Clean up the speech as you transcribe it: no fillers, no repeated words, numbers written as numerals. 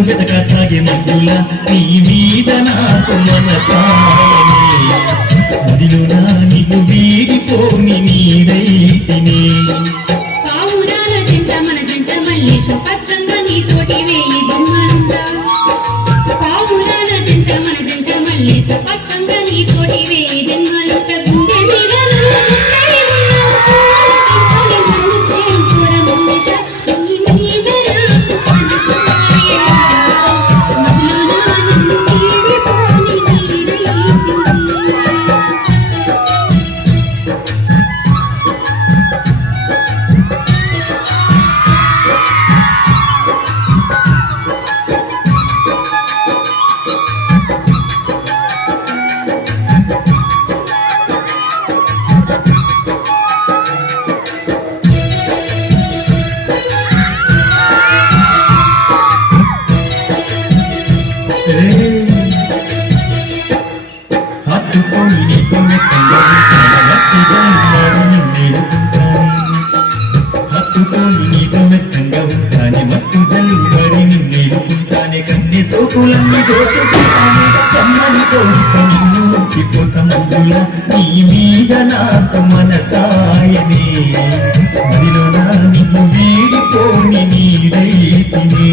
వెతక సాగే మగ్గుల నీ మీద నాకు మనసాయనే మదిలోనా నీకు వీడిపోని నీరైతినే పావురాల జంట మన జంట మల్లేశం పచ్చంగా నీతోటి వేయి జన్మలుంటా పావురాల జంట మన జంట మల్లేశం పచ్చంగా నీతోటి వేయి జన్మలుంటా గుండె మీద హత్తుకొని నీకు మెత్తంగా హత్తుకొని నీకు మెత్తంగా ఉంటానే మత్తు జల్లుబడి నిన్నేరుకుంటానే కన్ని సోకులన్నీ దోసుకుంటానే కమ్మని కోరిక నిన్ను మర్చిపోత ముగ్గుల నీ మీద నాకు మనసాయనే మదిలో నా నిన్ను వీడిపోని నీరైతినే